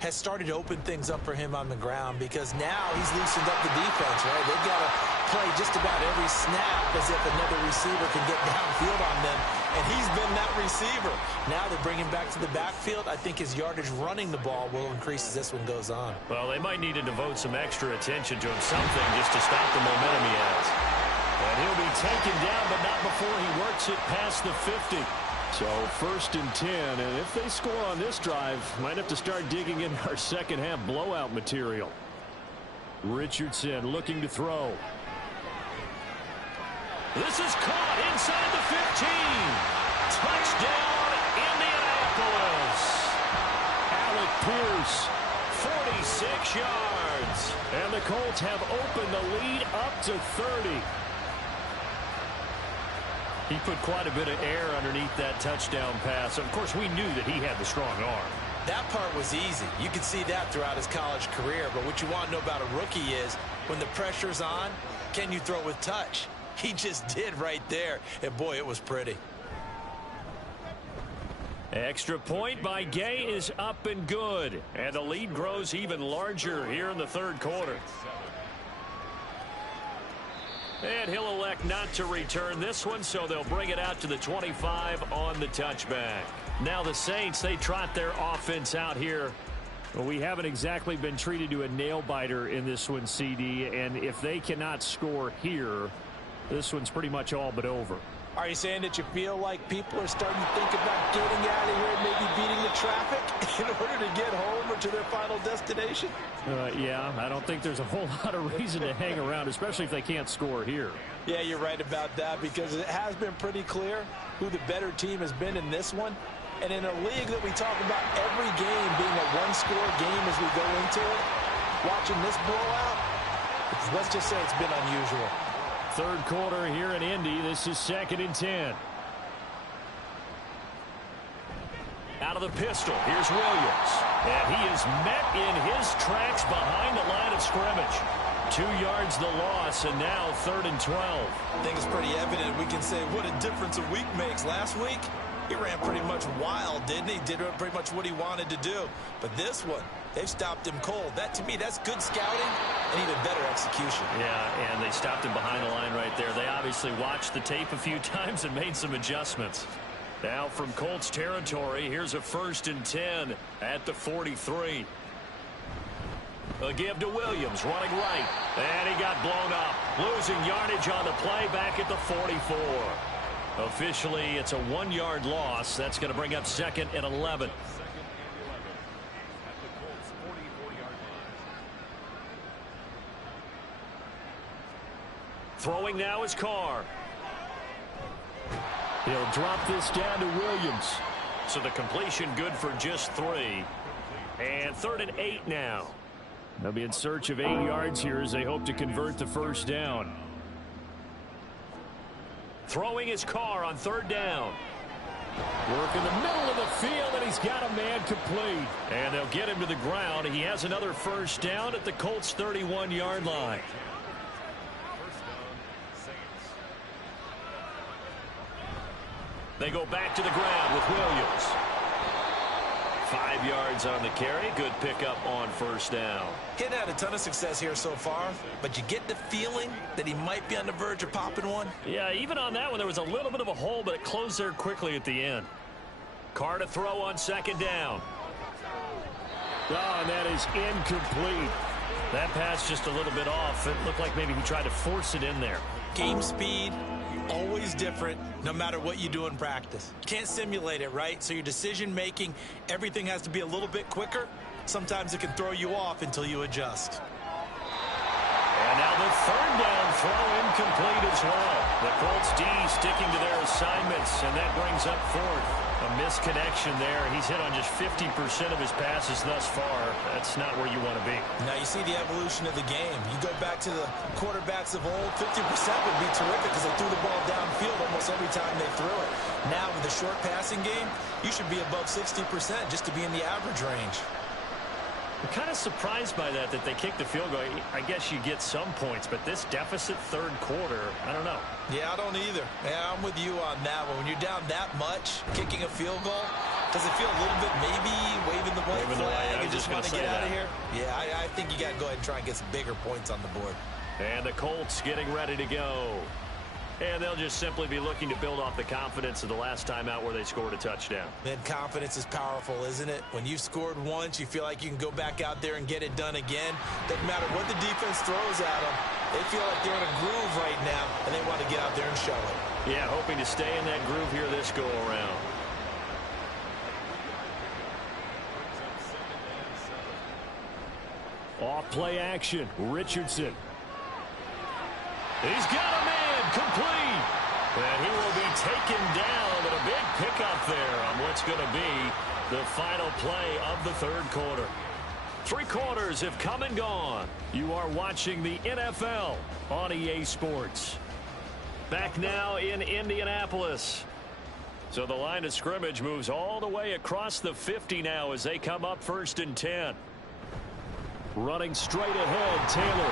has started to open things up for him on the ground because now he's loosened up the defense, right? They've got to play just about every snap as if another receiver can get downfield on them, and he's been that receiver. Now they bring him back to the backfield. I think his yardage running the ball will increase as this one goes on. Well, they might need to devote some extra attention to him, something just to stop the momentum he has. And he'll be taken down, but not before he works it past the 50. So 1st and 10, and if they score on this drive, might have to start digging in our second half blowout material. Richardson looking to throw. This is caught inside the 15. Touchdown, Indianapolis. Alec Pierce. 46 yards. And the Colts have opened the lead up to 30. He put quite a bit of air underneath that touchdown pass. Of course, we knew that he had the strong arm. That part was easy. You can see that throughout his college career. But what you want to know about a rookie is when the pressure's on, can you throw with touch? He just did right there. And, boy, it was pretty. Extra point by Gay is up and good. And the lead grows even larger here in the third quarter. And he'll elect not to return this one, so they'll bring it out to the 25 on the touchback. Now the Saints, they trot their offense out here. Well, we haven't exactly been treated to a nail-biter in this one, CD, and if they cannot score here, this one's pretty much all but over. Are you saying that you feel like people are starting to think about getting out of here and maybe beating the traffic in order to get home or to their final destination? Yeah, I don't think there's a whole lot of reason to hang around, especially if they can't score here. Yeah, you're right about that because it has been pretty clear who the better team has been in this one. And in a league that we talk about every game being a one-score game as we go into it, watching this blowout, let's just say it's been unusual. Third quarter here in Indy. This is 2nd and 10. Out of the pistol, here's Williams. And he is met in his tracks behind the line of scrimmage. 2 yards the loss, and now 3rd and 12. I think it's pretty evident. We can say what a difference a week makes. Last week, he ran pretty much wild, didn't he? Did pretty much what he wanted to do. But this one, they've stopped him cold. That, to me, that's good scouting and even better execution. Yeah, and they stopped him behind the line right there. They obviously watched the tape a few times and made some adjustments. Now from Colts territory, here's a 1st and 10 at the 43. A give to Williams, running right. And he got blown up. Losing yardage on the play back at the 44. Officially, it's a 1-yard loss. That's going to bring up 2nd and 11. Throwing now is Carr. He'll drop this down to Williams. So the completion good for just 3. And 3rd and 8 now. They'll be in search of 8 yards here as they hope to convert the first down. Throwing his Carr on 3rd down. Work in the middle of the field, and he's got a man complete. And they'll get him to the ground. He has another first down at the Colts' 31-yard line. They go back to the ground with Williams. 5 yards on the carry. Good pickup on first down. Getting had a ton of success here so far, but you get the feeling that he might be on the verge of popping one. Yeah, even on that one, there was a little bit of a hole, but it closed there quickly at the end. Carr to throw on 2nd down. Oh, and that is incomplete. That pass just a little bit off. It looked like maybe he tried to force it in there. Game speed, always different, no matter what you do in practice. You can't simulate it, right? So your decision-making, everything has to be a little bit quicker. Sometimes it can throw you off until you adjust. And now the 3rd down throw incomplete as well. The Colts D sticking to their assignments, and that brings up 4th. A misconnection there. He's hit on just 50% of his passes thus far. That's not where you want to be. Now you see the evolution of the game. You go back to the quarterbacks of old, 50% would be terrific because they threw the ball downfield almost every time they threw it. Now with the short passing game, you should be above 60% just to be in the average range. I'm kind of surprised by that they kicked the field goal. I guess you get some points, but this deficit 3rd quarter, I don't know. Yeah, I don't either. Yeah, I'm with you on that one. When you're down that much, kicking a field goal, does it feel a little bit maybe waving the white flag and just want to get out of here? Yeah, I think you got to go ahead and try and get some bigger points on the board. And the Colts getting ready to go. And they'll just simply be looking to build off the confidence of the last time out where they scored a touchdown. And confidence is powerful, isn't it? When you've scored once, you feel like you can go back out there and get it done again. Doesn't matter what the defense throws at them. They feel like they're in a groove right now, and they want to get out there and show it. Yeah, hoping to stay in that groove here this go-around. Off play action. Richardson. He's got a man complete. And he will be taken down, but a big pickup there on what's going to be the final play of the 3rd quarter. 3 quarters have come and gone. You are watching the NFL on EA Sports. Back now in Indianapolis. So the line of scrimmage moves all the way across the 50 now as they come up 1st and 10. Running straight ahead, Taylor.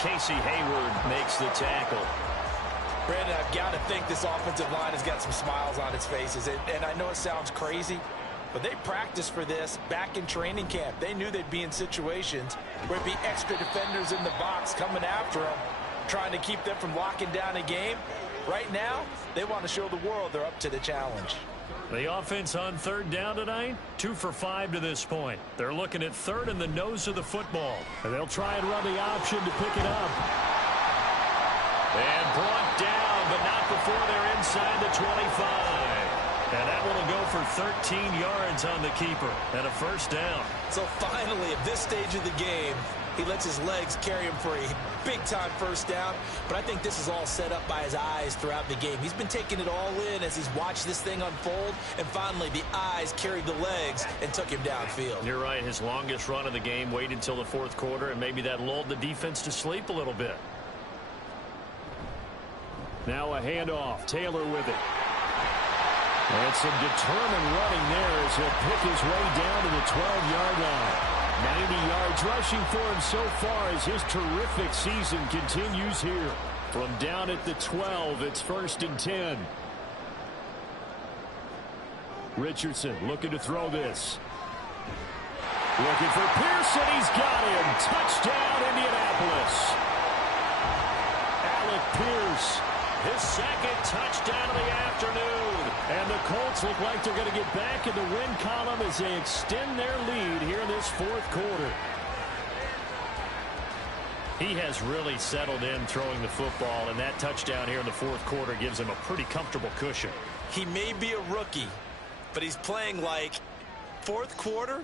Casey Hayward makes the tackle. Brandon, I've got to think this offensive line has got some smiles on its faces. And I know it sounds crazy, but they practiced for this back in training camp. They knew they'd be in situations where it'd be extra defenders in the box coming after them, trying to keep them from locking down a game. Right now, they want to show the world they're up to the challenge. The offense on 3rd down tonight, 2 for 5 to this point. They're looking at 3rd in the nose of the football. And they'll try and run the option to pick it up. And brought down, but not before they're inside the 25. And that one will go for 13 yards on the keeper and a 1st down. So finally, at this stage of the game, he lets his legs carry him for a big-time 1st down. But I think this is all set up by his eyes throughout the game. He's been taking it all in as he's watched this thing unfold. And finally, the eyes carried the legs and took him downfield. You're right. His longest run of the game waited until the 4th quarter, and maybe that lulled the defense to sleep a little bit. Now a handoff. Taylor with it. And some determined running there as he'll pick his way down to the 12-yard line. 90 yards rushing for him so far as his terrific season continues here. From down at the 12, it's 1st and 10. Richardson looking to throw this. Looking for Pearson. He's got him. Touchdown, Indianapolis. Alec Pierce. His 2nd touchdown of the afternoon. And the Colts look like they're going to get back in the win column as they extend their lead here in this 4th quarter. He has really settled in throwing the football, and that touchdown here in the 4th quarter gives him a pretty comfortable cushion. He may be a rookie, but he's playing like 4th quarter,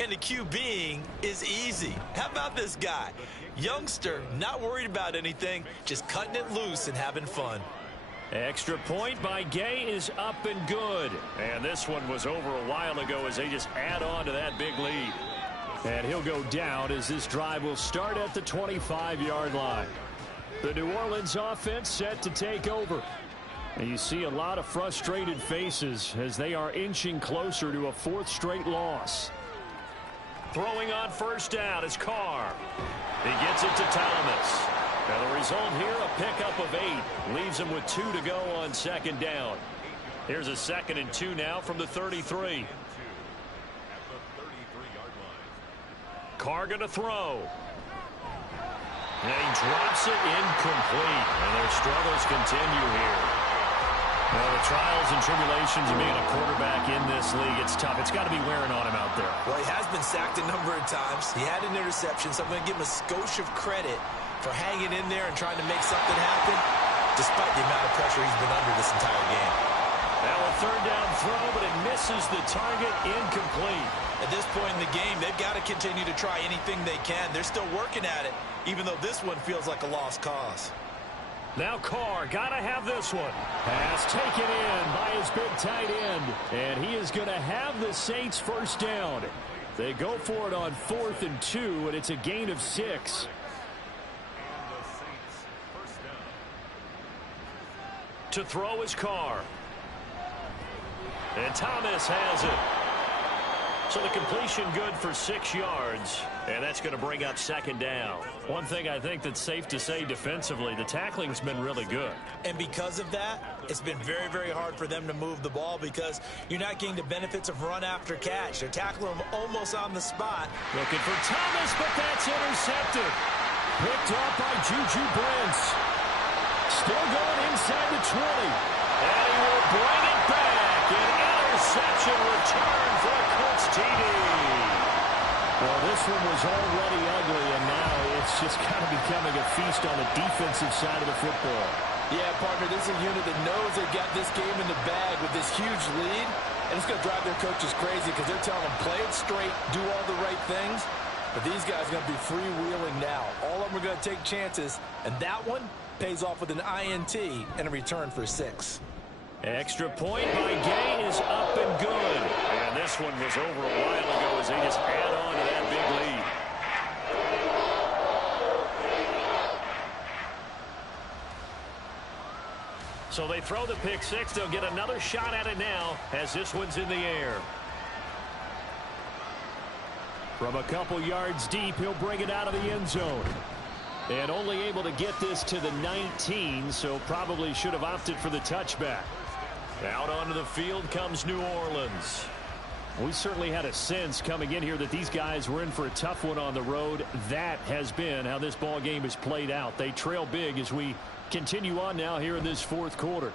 and the QBing is easy. How about this guy? Youngster, not worried about anything, just cutting it loose and having fun. Extra point by Gay is up and good. And this one was over a while ago as they just add on to that big lead. And he'll go down as this drive will start at the 25-yard line. The New Orleans offense set to take over. And you see a lot of frustrated faces as they are inching closer to a 4th straight loss. Throwing on 1st down is Carr. He gets it to Thomas. And the result here, a pickup of 8. Leaves him with 2 to go on 2nd down. Here's a 2nd and 2 now from the 33. Carr going to throw. And he drops it incomplete. And their struggles continue here. Well, the trials and tribulations of being a quarterback in this league, it's tough. It's got to be wearing on him out there. Well, he has been sacked a number of times. He had an interception, so I'm going to give him a skosh of credit for hanging in there and trying to make something happen, despite the amount of pressure he's been under this entire game. Now a 3rd down throw, but it misses the target, incomplete. At this point in the game, they've got to continue to try anything they can. They're still working at it, even though this one feels like a lost cause. Now Carr, got to have this one. Pass taken in by his big tight end. And he is going to have the Saints 1st down. They go for it on 4th and 2, and it's a gain of 6. To throw is Carr. And Thomas has it. So the completion good for 6 yards. And that's going to bring up 2nd down. One thing I think that's safe to say defensively, the tackling's been really good. And because of that, it's been very, very hard for them to move the ball because you're not getting the benefits of run after catch. They're tackling them almost on the spot. Looking for Thomas, but that's intercepted. Picked off by Juju Brents. Still going inside the 20. And he will bring it back. An interception return for a Colts TD. Well, this one was already ugly, and now it's just kind of becoming a feast on the defensive side of the football. Yeah, partner, this is a unit that knows they've got this game in the bag with this huge lead, and it's going to drive their coaches crazy because they're telling them, play it straight, do all the right things. But these guys are going to be freewheeling now. All of them are going to take chances, and that one pays off with an INT and a return for 6. Extra point by Gay is up and good. And this one was over a while ago as they just add on to that big lead. So they throw the pick six. They'll get another shot at it now as this one's in the air. From a couple yards deep, he'll bring it out of the end zone. And only able to get this to the 19, so probably should have opted for the touchback. Out onto the field comes New Orleans. We certainly had a sense coming in here that these guys were in for a tough one on the road. That has been how this ball game has played out. They trail big as we continue on now here in this fourth quarter.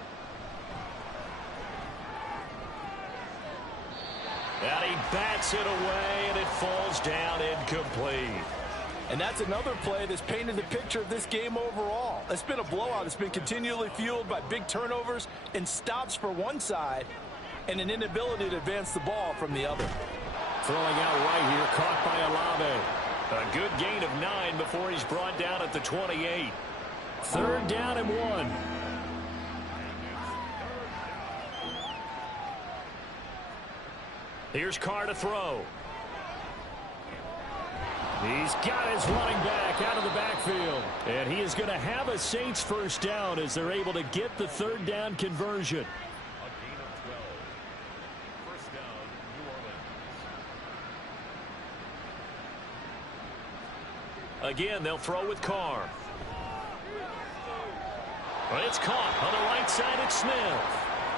And he bats it away, and it falls down incomplete. And that's another play that's painted the picture of this game overall. It's been a blowout. It's been continually fueled by big turnovers and stops for one side and an inability to advance the ball from the other. Throwing out right here, caught by Olave. A good gain of 9 before he's brought down at the 28. Third down and 1. Here's Carr to throw. He's got his running back out of the backfield. And he is going to have a Saints first down as they're able to get the third down conversion. Again, they'll throw with Carr. Well, it's caught on the right side at Smith.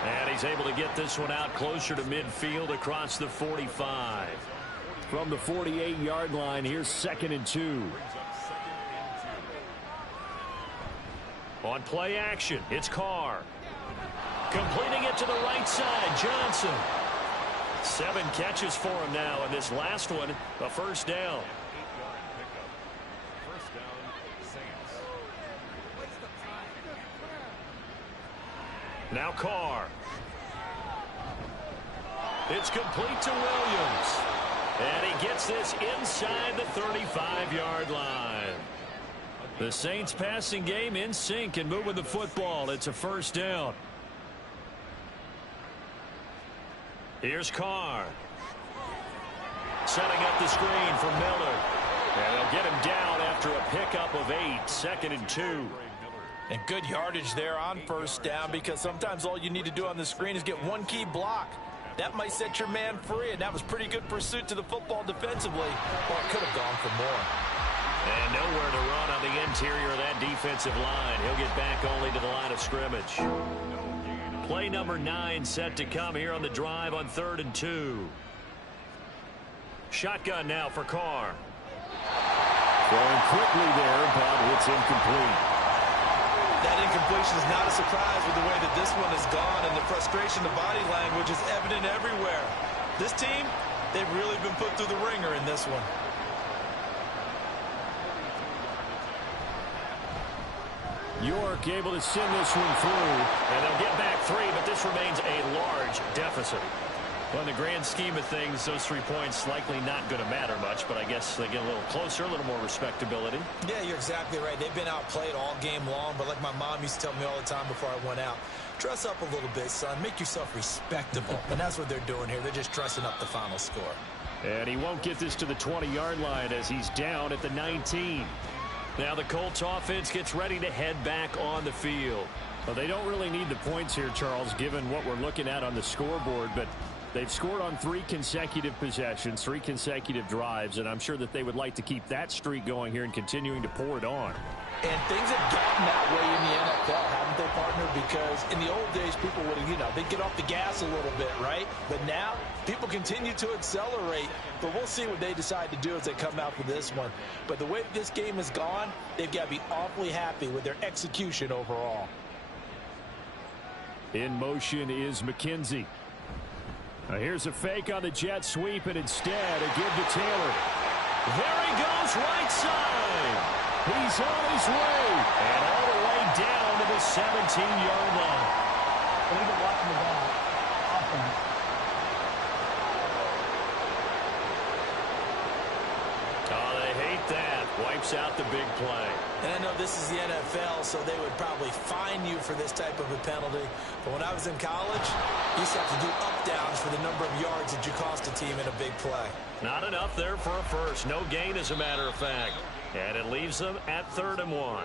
And he's able to get this one out closer to midfield across the 45. From the 48-yard line, here's 2nd and 2. On play action, it's Carr. Completing it to the right side, Johnson. 7 catches for him now, and this last one, a first down. Now Carr. It's complete to Williams. And he gets this inside the 35-yard line. The Saints passing game in sync and moving the football. It's a first down. Here's Carr. Setting up the screen for Miller. And they'll get him down after a pickup of 8. 2nd and 2. And good yardage there on first down, because sometimes all you need to do on the screen is get one key block. That might set your man free, and that was pretty good pursuit to the football defensively. Well, it could have gone for more. And nowhere to run on the interior of that defensive line. He'll get back only to the line of scrimmage. Play number 9 set to come here on the drive on 3rd and 2. Shotgun now for Carr. Going quickly there, but it's incomplete. That incompletion is not a surprise with the way that this one has gone, and the frustration, the body language is evident everywhere. This team, they've really been put through the ringer in this one. York able to send this one through. And they'll get back 3, but this remains a large deficit. Well, in the grand scheme of things, those 3 points likely not going to matter much, but I guess they get a little closer, a little more respectability. Yeah, you're exactly right. They've been outplayed all game long, but like my mom used to tell me all the time before I went out, dress up a little bit, son. Make yourself respectable. And that's what they're doing here. They're just dressing up the final score. And he won't get this to the 20-yard line as he's down at the 19. Now the Colts offense gets ready to head back on the field. Well, they don't really need the points here, Charles, given what we're looking at on the scoreboard, but they've scored on 3 consecutive possessions, 3 consecutive drives, and I'm sure that they would like to keep that streak going here and continuing to pour it on. And things have gotten that way in the NFL, haven't they, partner? Because in the old days, people would, they'd get off the gas a little bit, right? But now, people continue to accelerate. But we'll see what they decide to do as they come out for this one. But the way that this game has gone, they've got to be awfully happy with their execution overall. In motion is McKenzie. Now here's a fake on the jet sweep, and instead a give to Taylor. There he goes, right side. He's on his way. And all the way down to the 17-yard line. When you get watching the ball, offense. Oh, they hate that. Wipes out the big play. And I know this is the NFL, so they would probably fine you for this type of a penalty. But when I was in college, you used to have to do up-downs for the number of yards that you cost a team in a big play. Not enough there for a first. No gain, as a matter of fact. And it leaves them at 3rd and 1.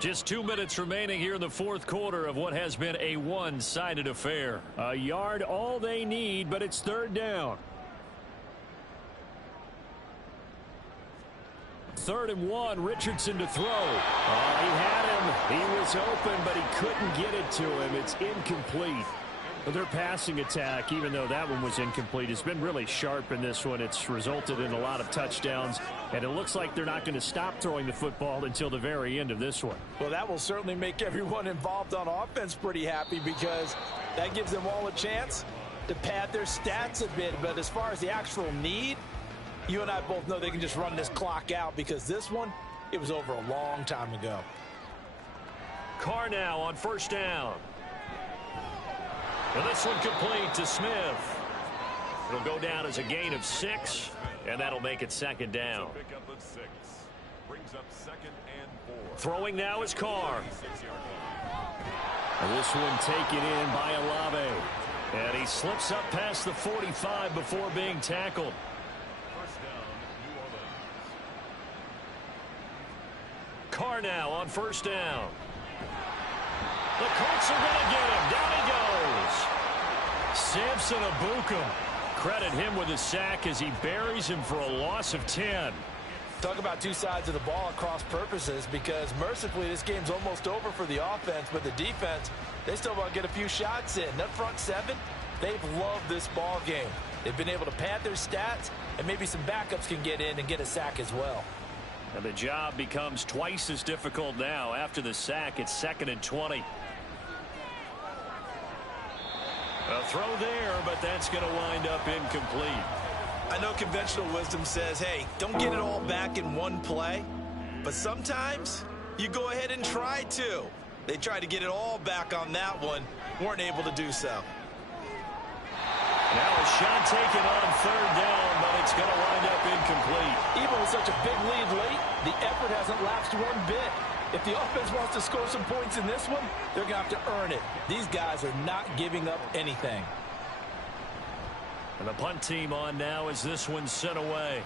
Just 2 minutes remaining here in the fourth quarter of what has been a one-sided affair. A yard all they need, but it's third down. 3rd and 1, Richardson to throw. Oh, he had him. He was open, but he couldn't get it to him. It's incomplete. Their passing attack, even though that one was incomplete, has been really sharp in this one. It's resulted in a lot of touchdowns, and it looks like they're not going to stop throwing the football until the very end of this one. Well, that will certainly make everyone involved on offense pretty happy because that gives them all a chance to pad their stats a bit. But as far as the actual need, you and I both know they can just run this clock out because this one, it was over a long time ago. Carr now on first down. And this one complete to Smith. It'll go down as a gain of 6, and that'll make it second down. Throwing now is Carr. And this one taken in by Olave. And he slips up past the 45 before being tackled. Carr now on first down. The Colts are going to get him. Down he goes. Samson Abukum. Credit him with a sack as he buries him for a loss of 10. Talk about two sides of the ball at cross purposes because mercifully this game's almost over for the offense, but the defense, they still want to get a few shots in. That front seven, they've loved this ball game. They've been able to pad their stats, and maybe some backups can get in and get a sack as well. And the job becomes twice as difficult now. After the sack, it's 2nd and 20. A throw there, but that's going to wind up incomplete. I know conventional wisdom says, hey, don't get it all back in one play. But sometimes you go ahead and try to. They tried to get it all back on that one. Weren't able to do so. Now a shot taken on 3rd down, but it's going to wind up incomplete. Even with such a big lead late, the effort hasn't lapsed one bit. If the offense wants to score some points in this one, they're going to have to earn it. These guys are not giving up anything. And the punt team on now as this one's sent away.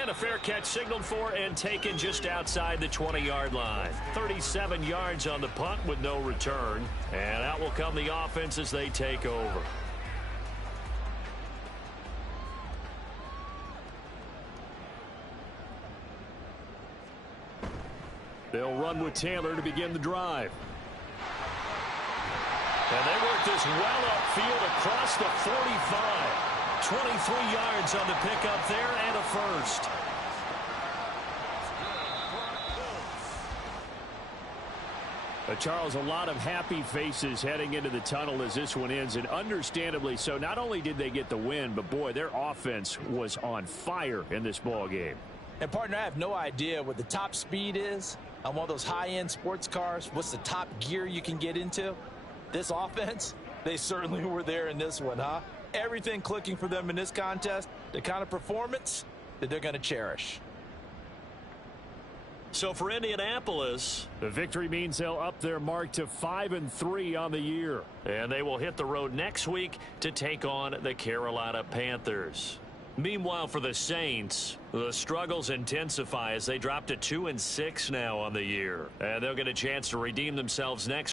And a fair catch signaled for and taken just outside the 20-yard line. 37 yards on the punt with no return. And out will come the offense as they take over. They'll run with Taylor to begin the drive. And they work this well upfield across the 45. 23 yards on the pickup there and a first. Charles, a lot of happy faces heading into the tunnel as this one ends, and understandably so. Not only did they get the win, but boy, their offense was on fire in this ball game. And partner, I have no idea what the top speed is on one of those high-end sports cars. What's the top gear you can get into? This offense, they certainly were there in this one, huh? Everything clicking for them in this contest, the kind of performance that they're going to cherish. So for Indianapolis, the victory means they'll up their mark to 5-3 on the year. And they will hit the road next week to take on the Carolina Panthers. Meanwhile, for the Saints, the struggles intensify as they drop to 2-6 now on the year. And they'll get a chance to redeem themselves next